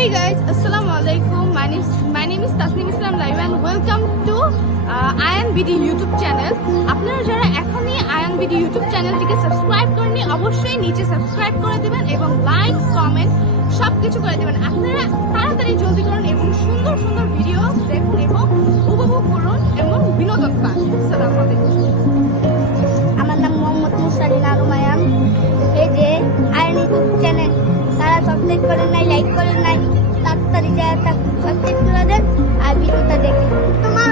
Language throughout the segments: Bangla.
Hey guys, Assalamu alaikum. My name my name is Tasnim Islam Live and welcome to uh, Ayan BD YouTube channel. আপনারা যারা এখনই বিডি ইউটিউব চ্যানেলটিকে সাবস্ক্রাইব করেননি অবশ্যই নিচে সাবস্ক্রাইব করে দিবেন এবং লাইক কমেন্ট সবকিছু করে দিবেন আপনারা তাড়াতাড়ি জলদি করুন এবং সুন্দর সুন্দর ভিডিও দেখুন এবং উপভোগ করুন এবং বিনোদন পান আসসালামু আলাইকুম সাবস্ক্রাইব করেন নাই লাইক করেন নাই তাড়াতাড়ি যায় সাবস্ক্রাইব করে দেন আর ভিডিওটা দেখেন তোমার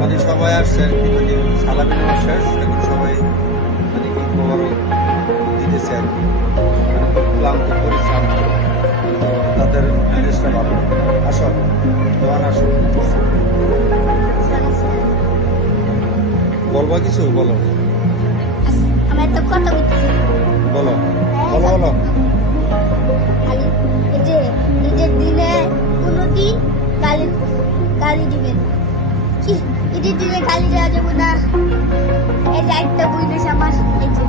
মানে সবাই আসছে আর কি মানে সালামি নেওয়া শেষ এখন সবাই মানে ঈদ মোবারক দিতেছে আর কি। মানে খুব ক্লান্ত পরিশ্রম তো তাদের জিনিসটা ভালো। আসো তোমার আসো। বলবা কিছু বলো। আমি একটা কথা বলছি। বলো বলো বলো। যে ঈদের দিনে কোনো দিন গালি গালি দিবেন কি ঈদের দিনে গালি দেওয়া যাবে না। এই যে একটা বই রয়েছে আমার এই যে।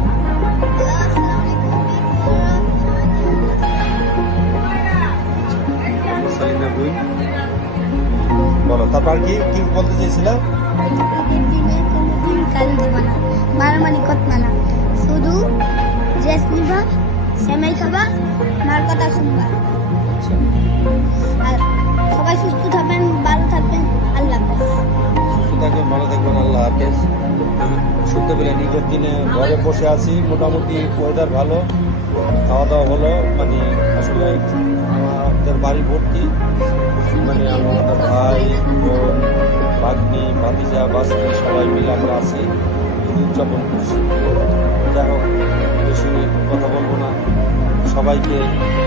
বলো তারপর কি কি বলতে চাইছিলাম ঈদের দিনে কোনো দিন গালি দেবে না। মারামারি করতে নিবা সেমাই খাবা? মার কথা শুনবা? আর সবাই সুস্থ থাকবেন, ভালো থাকবেন। আল্লাহ সুস্থ থাকবেন, ভালো থাকবেন, আল্লাহ হাফেজ। শুনতে পেলেন ঈদের দিনে ঘরে বসে আছি, মোটামুটি ওয়েদার ভালো খাওয়া দাওয়া হলো মানে আসলে আমাদের বাড়ি ভর্তি। মানে আমাদের ভাই, বোন, ভাগ্নি, ভাতিজা বাসনি সবাই মিলে আমরা আছি উদযাপন করছি। যাই হোক। বেশি কথা বলব না সবাইকে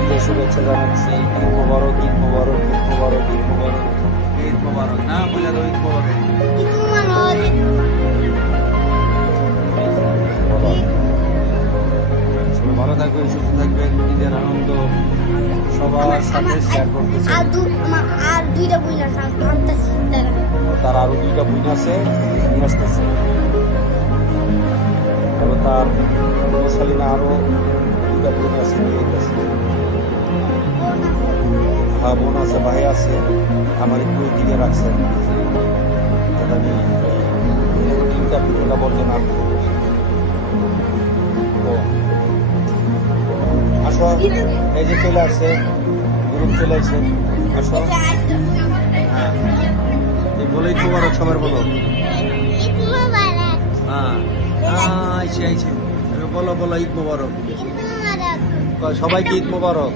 ঈদের শুভেচ্ছা জানাচ্ছি। ঈদ মোবারক ঈদ মোবারক ঈদ মোবারক ঈদ মোবারক। ঈদ মোবারক না বলে দাও ঈদ মোবারক। সবাই ভালো থাকবেন সুস্থ থাকবেন ঈদের আনন্দ সবার সাথে শেয়ার করতেছে। আর দু আমার আর দুইটা বই না তার আরও দুইটা বই আছে নিয়ে আসতেছে। তার মুসালিনা আরও দুইটা বই আছে নিয়ে গেছে হ্যাঁ বোন আছে ভাই আছে। আমার একটু দিকে রাখছে। যাতে আমি তিনটা ভিডিওটা বলতে না তো আসো। এই যে চলে আসছে। গ্রুপ চলে আসছে। আসো। হ্যাঁ। এই বলেই তো বড় সবার বলো হ্যাঁ। আইছে এবার বলো বলো, ঈদ মোবারক। সবাইকে ঈদ মোবারক?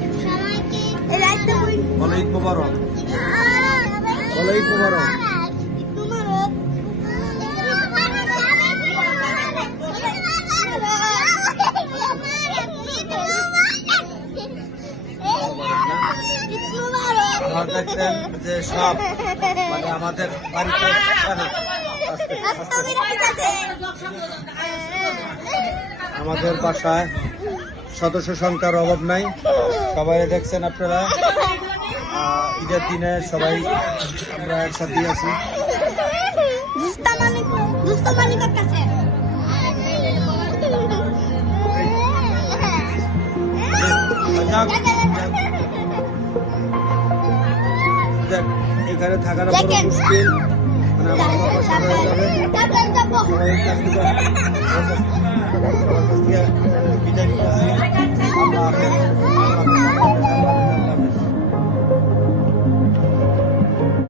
বলো, ঈদ মোবারক। বলো, ঈদ মোবারক। যে সব মানে আমাদের বাড়িতে। আমাদের বাসায় সদস্য সংখ্যার অভাব নাই। সবাই দেখছেন আপনারা। ঈদের দিনে সবাই আমরা একসাথে আছি এখানে বড় মুশকিল। মানে